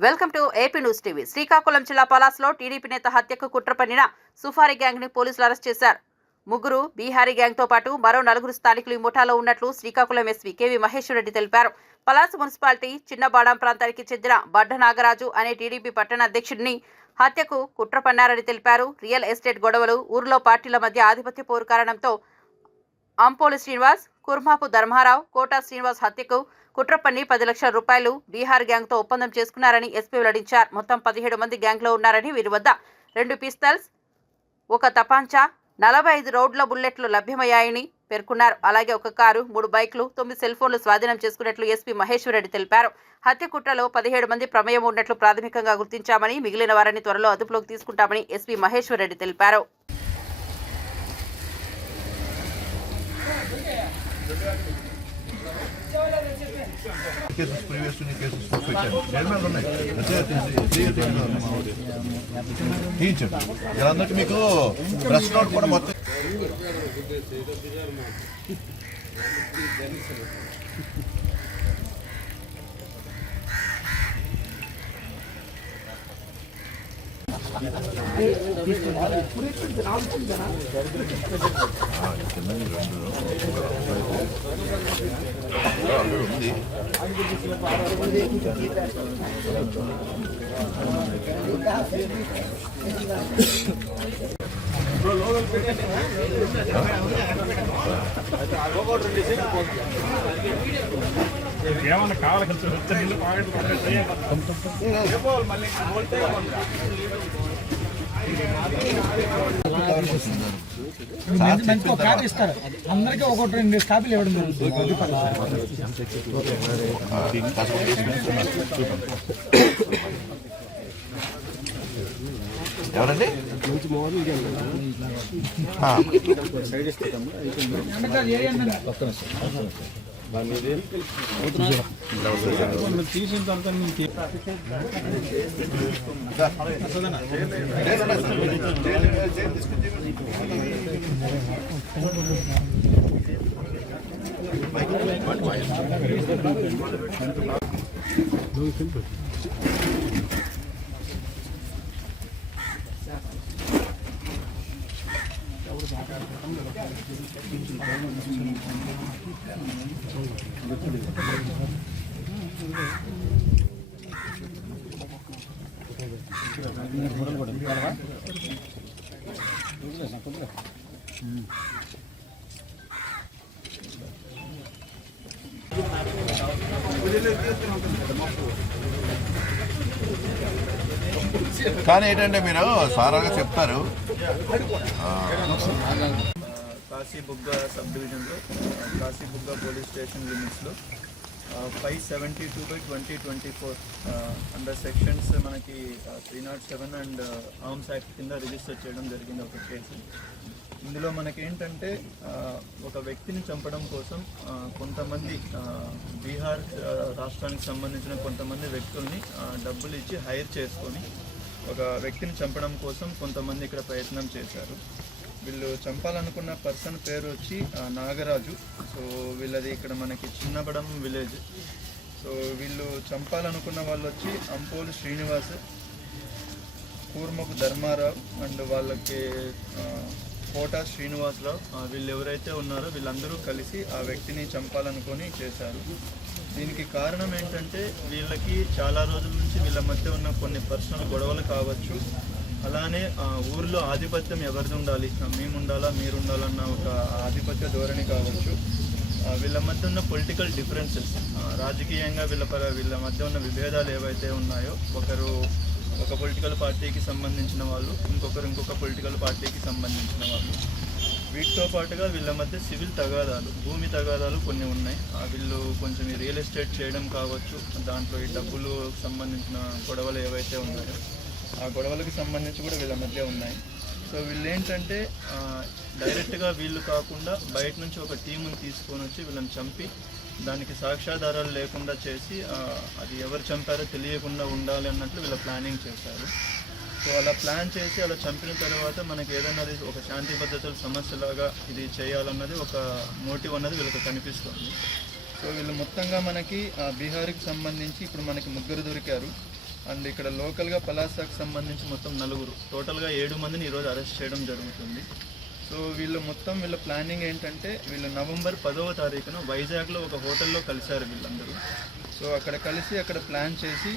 Welcome to AP news TV Srikakulam జిల్లా పలాస్లో TDP నేత హత్యకు కుట్ర పన్నిన సుఫారీ గ్యాంగ్ని పోలీసులు అరెస్ట్ చేశారు. ముగ్గురు బీహారీ గ్యాంగ్తో పాటు మరో నలుగురు స్థానికులు ఈ ముఠాలో ఉన్నట్లు శ్రీకాకుళం ఎస్పీ కేవీ మహేశ్వర్ రెడ్డి తెలిపారు. పలాస్ మున్సిపాలిటీ చిన్నబాడాం ప్రాంతానికి చెందిన బడ్డ నాగరాజు అనే టీడీపీ పట్టణ అధ్యక్షుడిని హత్యకు కుట్ర పన్నారని తెలిపారు. రియల్ ఎస్టేట్ గొడవలు ఊర్లో పార్టీల మధ్య ఆధిపత్య పోరు కారణంతో అంపోలి శ్రీనివాస్ కుర్మాపు ధర్మారావు కోటా శ్రీనివాస్ హత్యకు కుట్రపన్ని పది లక్షల రూపాయలు బీహార్ గ్యాంగ్తో ఒప్పందం చేసుకున్నారని ఎస్పీ వెల్లడించారు. మొత్తం పదిహేడు మంది గ్యాంగ్లో ఉన్నారని వీరి వద్ద రెండు పిస్తల్స్ ఒక తపాంచా నలభై ఐదు రౌడ్ల బుల్లెట్లు లభ్యమయ్యాయని పేర్కొన్నారు. అలాగే ఒక కారు మూడు బైక్లు తొమ్మిది సెల్ ఫోన్లు స్వాధీనం చేసుకున్నట్లు ఎస్పీ మహేశ్వర్ రెడ్డి తెలిపారు. హత్య కుట్రలో పదిహేడు మంది ప్రమేయం ఉన్నట్లు ప్రాథమికంగా గుర్తించామని మిగిలిన వారిని త్వరలో అదుపులోకి తీసుకుంటామని ఎస్పీ మహేశ్వర్ రెడ్డి తెలిపారు. కేసెస్ ప్రీవియస్ నీ కేసెస్ చూపించాను నిర్మల్ ఉన్నాయి మంచిగా తీసి- తీయ- తీయండి. తీయించండి ఇలా అందరికి మీకు ప్రెస్ నోట్ కూడా మొత్తం 아, 이렇게만 이러면 뭔가 없어야 돼. 뭐야, 왜 없니? ఏమన్నా కావాలి మంచి ఒక కాపీ ఇస్తారు అందరికీ ఒకటి రెండు కాపీలు ఇవ్వడం. ఎవరండి? ఆ, అంటే అది ఏ ఏంటంటే తీసిన తర్వాత మీకు కానీ ఏంటంటే మీరు సారాగా చెప్తారు. కాశీబుగ్గ సబ్ డివిజన్లో కాశీబుగ్గ పోలీస్ స్టేషన్ లిమిట్స్లో five seventy two by twenty twenty four under sections మనకి three not seven and arms act కింద రిజిస్టర్ చేయడం జరిగింది ఒక కేసు. ఇందులో మనకి ఏంటంటే ఒక వ్యక్తిని చంపడం కోసం కొంతమంది బీహార్ రాష్ట్రానికి సంబంధించిన కొంతమంది వ్యక్తుల్ని డబ్బులు ఇచ్చి హైర్ చేసుకొని ఒక వ్యక్తిని చంపడం కోసం కొంతమంది ఇక్కడ ప్రయత్నం చేశారు. వీళ్ళు చంపాలనుకున్న పర్సన్ పేరు వచ్చి నాగరాజు. సో వీళ్ళది ఇక్కడ మనకి చిన్నబడం విలేజ్. సో వీళ్ళు చంపాలనుకున్న వాళ్ళు వచ్చి అంపోలు శ్రీనివాస్ కూర్మకు ధర్మారావు అండ్ వాళ్ళకి కోటా శ్రీనివాసరావు వీళ్ళు ఎవరైతే ఉన్నారో వీళ్ళందరూ కలిసి ఆ వ్యక్తిని చంపాలనుకొని చేశారు. దీనికి కారణం ఏంటంటే వీళ్ళకి చాలా రోజుల నుంచి వీళ్ళ మధ్య ఉన్న కొన్ని పర్సనల్ గొడవలు కావచ్చు. అలానే ఆ, ఊర్లో ఆధిపత్యం ఎవరిది ఉండాలి? మేము ఉండాలా మీరు ఉండాలన్న ఒక ఆధిపత్య ధోరణి కావచ్చు. వీళ్ళ మధ్య ఉన్న పొలిటికల్ డిఫరెన్సెస్ రాజకీయంగా వీళ్ళ వీళ్ళ మధ్య ఉన్న విభేదాలు ఏవైతే ఉన్నాయో ఒకరు ఒక పొలిటికల్ పార్టీకి సంబంధించిన వాళ్ళు ఇంకొకరు ఇంకొక పొలిటికల్ పార్టీకి సంబంధించిన వాళ్ళు. వీటితో పాటుగా వీళ్ళ మధ్య సివిల్ తగాదాలు భూమి తగాదాలు కొన్ని ఉన్నాయి. ఆ, వీళ్ళు కొంచెం రియల్ ఎస్టేట్ చేయడం కావచ్చు దాంట్లో ఈ డబ్బులు సంబంధించిన గొడవలు ఏవైతే ఉన్నాయో ఆ గొడవలకు సంబంధించి కూడా వీళ్ళ మధ్య ఉన్నాయి. సో వీళ్ళు ఏంటంటే డైరెక్ట్గా వీళ్ళు కాకుండా బయట నుంచి ఒక టీముని తీసుకొని వచ్చి వీళ్ళని చంపి దానికి సాక్ష్యాధారాలు లేకుండా చేసి అది ఎవరు చంపారో తెలియకుండా ఉండాలి అన్నట్లు వీళ్ళ ప్లానింగ్ చేశారు. సో అలా ప్లాన్ చేసి అలా చంపిన తర్వాత మనకి ఏదన్నా ఒక శాంతి భద్రతల సమస్యలాగా ఇది చేయాలన్నది ఒక మోటివ్ అన్నది వీళ్ళకి కనిపిస్తుంది. సో వీళ్ళు మొత్తంగా మనకి బీహార్కి సంబంధించి ఇప్పుడు మనకి ముగ్గురు దొరికారు. అండ్ ఇక్కడ లోకల్గా పలాసాకు సంబంధించి మొత్తం నలుగురు. టోటల్గా ఏడు మందిని ఈరోజు అరెస్ట్ చేయడం జరుగుతుంది. సో వీళ్ళు మొత్తం వీళ్ళ ప్లానింగ్ ఏంటంటే వీళ్ళు నవంబర్ పదవ తారీఖున వైజాగ్లో ఒక హోటల్లో కలిశారు వీళ్ళందరూ. సో అక్కడ కలిసి అక్కడ ప్లాన్ చేసి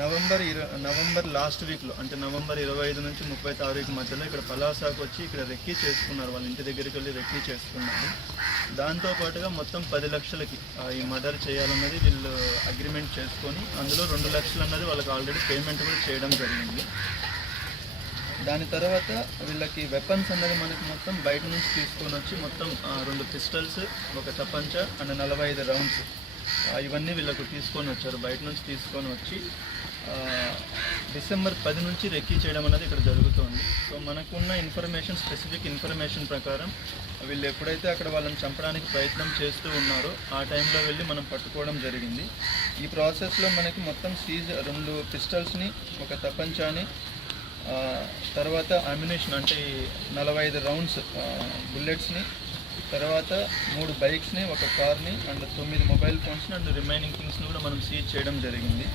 నవంబర్ ఇర నవంబర్ లాస్ట్ వీక్లో అంటే నవంబర్ ఇరవై ఐదు నుంచి ముప్పై తారీఖు మధ్యలో ఇక్కడ పలాసాకు వచ్చి ఇక్కడ రెక్కీ చేసుకున్నారు. వాళ్ళ ఇంటి దగ్గరికి వెళ్ళి రెక్కీ చేసుకున్నారు. దాంతో పాటుగా మొత్తం పది లక్షలకి ఈ మర్డర్ చేయాలన్నది వీళ్ళు అగ్రిమెంట్ చేసుకొని అందులో రెండు లక్షలు అన్నది వాళ్ళకి ఆల్రెడీ పేమెంట్ కూడా చేయడం జరిగింది. దాని తర్వాత వీళ్ళకి వెపన్స్ అన్నది మనకి మొత్తం బయట నుంచి తీసుకొని వచ్చి మొత్తం రెండు పిస్టల్స్ ఒక తపంచ అండ్ నలభై ఐదు రౌండ్స్ ఇవన్నీ వీళ్ళకు తీసుకొని వచ్చారు. బయట నుంచి తీసుకొని వచ్చి డిసెంబర్ పది నుంచి రెక్కీ చేయడం అనేది ఇక్కడ జరుగుతుంది. సో మనకున్న ఇన్ఫర్మేషన్ స్పెసిఫిక్ ఇన్ఫర్మేషన్ ప్రకారం వీళ్ళు ఎప్పుడైతే అక్కడ వాళ్ళని చంపడానికి ప్రయత్నం చేస్తూ ఉన్నారో ఆ టైంలో వెళ్ళి మనం పట్టుకోవడం జరిగింది. ఈ ప్రాసెస్లో మనకి మొత్తం సీజ్ రెండు పిస్టల్స్ని ఒక తపంచాని తర్వాత అమ్యునేషన్ అంటే నలభై ఐదు రౌండ్స్ బుల్లెట్స్ని తర్వాత మూడు బైక్స్ని ఒక కార్ని అండ్ తొమ్మిది మొబైల్ ఫోన్స్ని అండ్ రిమైనింగ్ థింగ్స్ని కూడా మనం సీజ్ చేయడం జరిగింది.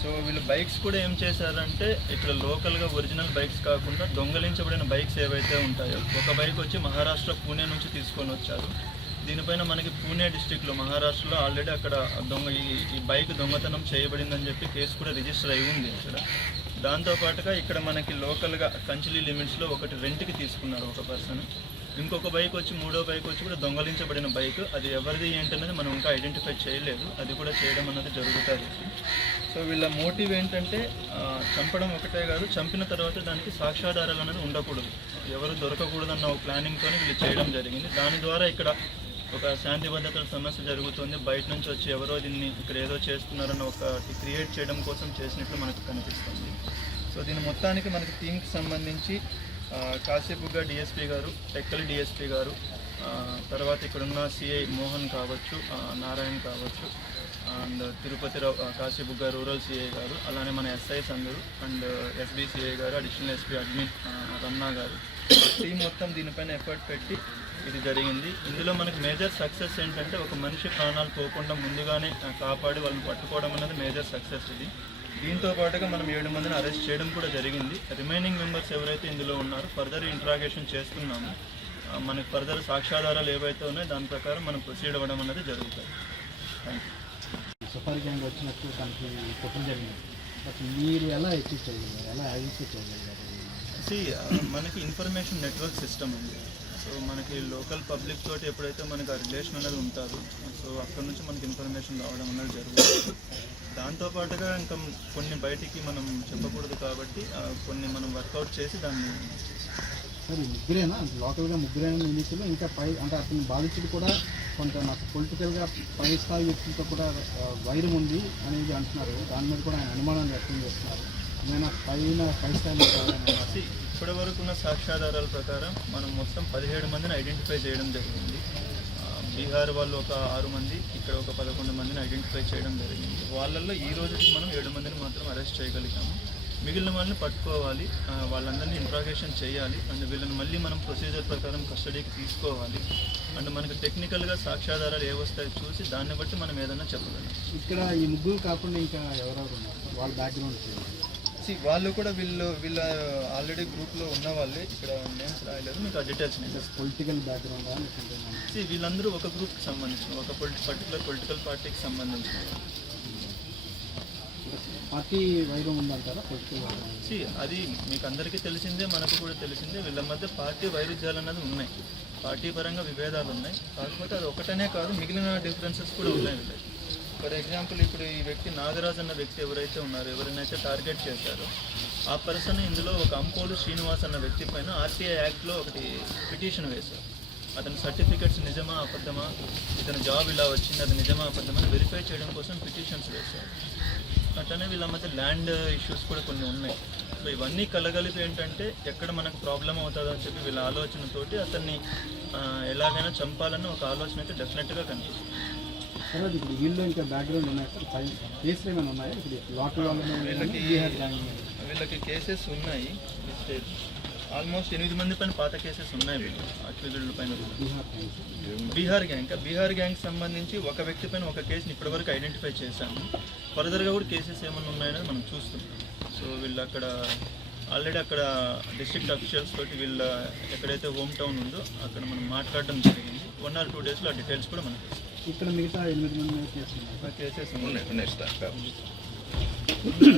సో వీళ్ళు బైక్స్ కూడా ఏం చేశారంటే ఇక్కడ లోకల్గా ఒరిజినల్ బైక్స్ కాకుండా దొంగలించబడిన బైక్స్ ఏవైతే ఉంటాయో ఒక బైక్ వచ్చి మహారాష్ట్ర పూణే నుంచి తీసుకొని వచ్చారు. దీనిపైన మనకి పూణే డిస్టిక్లో మహారాష్ట్రలో ఆల్రెడీ అక్కడ దొంగ ఈ ఈ బైక్ దొంగతనం చేయబడిందని చెప్పి కేసు కూడా రిజిస్టర్ అయి ఉంది ఇక్కడ దాంతో పాటుగా ఇక్కడ మనకి లోకల్గా కంచిలీ లిమిట్స్లో ఒకటి రెంట్కి తీసుకున్నారు ఒక పర్సన్ ఇంకొక బైక్ వచ్చి మూడో బైక్ వచ్చి కూడా దొంగలించబడిన బైక్ అది ఎవరిది ఏంటనేది మనం ఇంకా ఐడెంటిఫై చేయలేదు. అది కూడా చేయడం అన్నది జరుగుతుంది. సో వీళ్ళ మోటివ్ ఏంటంటే చంపడం ఒకటే కాదు చంపిన తర్వాత దానికి సాక్ష్యాధారాలు అనేది ఉండకూడదు. ఎవరు దొరకకూడదన్న ఒక ప్లానింగ్తో వీళ్ళు చేయడం జరిగింది. దాని ద్వారా ఇక్కడ ఒక శాంతి భద్రతల సమస్య జరుగుతుంది. బయట నుంచి వచ్చి ఎవరో దీన్ని ఇక్కడ ఏదో చేస్తున్నారన్న ఒక క్రియేట్ చేయడం కోసం చేసినట్లు మనకు కనిపిస్తుంది. సో దీని మొత్తానికి మనకి థీమ్కి సంబంధించి కాసేపుగా కాశీబుగ్గ డిఎస్పీ గారు టెక్కలి డిఎస్పీ గారు తర్వాత ఇక్కడున్న సిఐ మోహన్ కావచ్చు నారాయణ్ కావచ్చు అండ్ తిరుపతి రావు గారు రూరల్ సిఐ గారు అలానే మన ఎస్ఐస్ అందరూ అండ్ ఎస్బీసీఐ గారు అడిషనల్ ఎస్పీ అడ్మిన్ ఆ, రమణ గారు. టీం మొత్తం దీనిపైన ఎఫర్ట్ పెట్టి ఇది జరిగింది. ఇందులో మనకి మేజర్ సక్సెస్ ఏంటంటే ఒక మనిషి ప్రాణాలు పోకుండా ముందుగానే కాపాడి వాళ్ళని పట్టుకోవడం అనేది మేజర్ సక్సెస్ ఇది. దీంతో పాటుగా మనం ఏడు మందిని అరెస్ట్ చేయడం కూడా జరిగింది. రిమైనింగ్ మెంబర్స్ ఎవరైతే ఇందులో ఉన్నారో ఫర్దర్ ఇంట్రాగేషన్ చేస్తున్నాము. మనకి ఫర్దర్ సాక్ష్యాధారాలు ఏవైతే ఉన్నాయో దాని ప్రకారం మనం ప్రొసీడ్ అవ్వడం అనేది జరుగుతుంది. థ్యాంక్ యూ సఫారీ గ్యాంగ్ వచ్చినట్టు దానికి కుట్ర జరిగింది. బట్ మీరు ఎలా అచీవ్ చేయగలిగారు? ఎలా ఐడెంటిఫై చేయగలిగారు? Uh, మనకి ఇన్ఫర్మేషన్ నెట్వర్క్ సిస్టమ్ ఉంది. సో మనకి లోకల్ పబ్లిక్ తోటి ఎప్పుడైతే మనకి ఆ రిలేషన్ అనేది ఉంటారు సో అక్కడ నుంచి మనకి ఇన్ఫర్మేషన్ రావడం అనేది జరుగుతుంది. దాంతోపాటుగా ఇంకా కొన్ని బయటికి మనం చెప్పకూడదు కాబట్టి కొన్ని మనం వర్కౌట్ చేసి దాన్ని సరే ముగ్గురేనా? లోకల్గా ముగ్గురైన నిందితులు ఇంకా పై అంటే అతని బాధితుడు కూడా కొంత నాకు పొలిటికల్గా పై స్థాయి వ్యక్తులతో కూడా వైరం ఉంది అనేది అంటున్నారు. దాని మీద కూడా ఆయన అనుమానాన్ని వ్యక్తం చేస్తున్నారు. ఏమైనా పైన పై స్థాయి ఇప్పటి వరకు ఉన్న సాక్ష్యాధారాల ప్రకారం మనం మొత్తం పదిహేడు మందిని ఐడెంటిఫై చేయడం జరిగింది. బీహార్ వాళ్ళు ఒక ఆరు మంది ఇక్కడ ఒక పదకొండు మందిని ఐడెంటిఫై చేయడం జరిగింది. వాళ్ళల్లో ఈ రోజుకి మనం ఏడు మందిని మాత్రం అరెస్ట్ చేయగలిగాము. మిగిలిన వాళ్ళని పట్టుకోవాలి వాళ్ళందరినీ ఇంట్రాగేషన్ చేయాలి అండ్ వీళ్ళని మళ్ళీ మనం ప్రొసీజర్ ప్రకారం కస్టడీకి తీసుకోవాలి. అండ్ మనకి టెక్నికల్గా సాక్ష్యాధారాలు ఏ వస్తాయో చూసి దాన్ని బట్టి మనం ఏదైనా చెప్పగలం. ఇక్కడ ఈ ముగ్గురు కాకుండా ఇంకా ఎవరెవరు ఉన్నారు? వాళ్ళ బ్యాక్గ్రౌండ్ సి వాళ్ళు కూడా వీళ్ళు వీళ్ళ ఆల్రెడీ గ్రూప్లో ఉన్న వాళ్ళే. ఇక్కడ నేమ్స్ రాయలేదు మీకు ఆ డీటెయిల్స్ నేను పొలిటికల్ బ్యాక్గ్రౌండ్ వీళ్ళందరూ ఒక గ్రూప్కి సంబంధించిన ఒక పొలిటి పర్టికులర్ పొలిటికల్ పార్టీకి సంబంధించిన అతి వైరం ఉందంటారా? పొలిటికల్ అది మీకు అందరికీ తెలిసిందే మనకు కూడా తెలిసిందే వీళ్ళ మధ్య పార్టీ వైరుధ్యాలు అన్నది ఉన్నాయి. పార్టీ పరంగా విభేదాలు ఉన్నాయి. కాకపోతే అది ఒకటనే కాదు మిగిలిన డిఫరెన్సెస్ కూడా ఉన్నాయి వీళ్ళకి. ఫర్ ఎగ్జాంపుల్ ఇప్పుడు ఈ వ్యక్తి నాగరాజ్ అన్న వ్యక్తి ఎవరైతే ఉన్నారో ఎవరినైతే టార్గెట్ చేశారో ఆ పర్సన్ ఇందులో ఒక అంపోలు శ్రీనివాస్ అన్న వ్యక్తి పైన ఆర్టీఐ యాక్ట్లో ఒకటి పిటిషన్ వేశారు. అతని సర్టిఫికెట్స్ నిజమా అబద్ధమా ఇతని జాబ్ ఇలా వచ్చింది అది నిజమా అబద్ధమా వెరిఫై చేయడం కోసం పిటిషన్స్ వేశారు. అట్లనే వీళ్ళ మధ్య ల్యాండ్ ఇష్యూస్ కూడా కొన్ని ఉన్నాయి. సో ఇవన్నీ కలగలిపి ఏంటంటే ఎక్కడ మనకు ప్రాబ్లం అవుతుందో అని చెప్పి వీళ్ళ ఆలోచనతోటి అతన్ని ఎలాగైనా చంపాలని ఒక ఆలోచన అయితే డెఫినెట్గా కనిపిస్తుంది. తర్వాత ఇప్పుడు వీళ్ళు ఇంకా బ్యాక్గ్రౌండ్ ఉన్నాయి. సార్ పై కేసులు ఏమైనా ఉన్నాయా? ఇప్పుడు లోకల్ వాళ్ళని వీళ్ళకి. వీళ్ళకి కేసెస్ ఉన్నాయి. ఆల్మోస్ట్ ఎనిమిది మంది పైన పాత కేసెస్ ఉన్నాయి వీళ్ళు. అక్యూజుల పైన. Bihar gang Bihar gang Bihar gang సంబంధించి ఒక వ్యక్తి పైన ఒక కేసుని ఇప్పటివరకు ఐడెంటిఫై చేశాము. ఫర్దర్గా కూడా కేసెస్ ఏమైనా ఉన్నాయని మనం చూస్తున్నాం సో వీళ్ళు అక్కడ ఆల్రెడీ అక్కడ డిస్ట్రిక్ట్ అఫీషియల్స్ తోటి వీళ్ళ ఎక్కడైతే హోమ్ టౌన్ ఉందో అక్కడ మనం మాట్లాడడం జరిగింది. వన్ ఆర్ టూ డేస్లో ఆ డీటెయిల్స్ కూడా మనకి ఇక్కడ మిగతా ఎనిమిది మంది కేసెస్ ఉన్నాయి అదే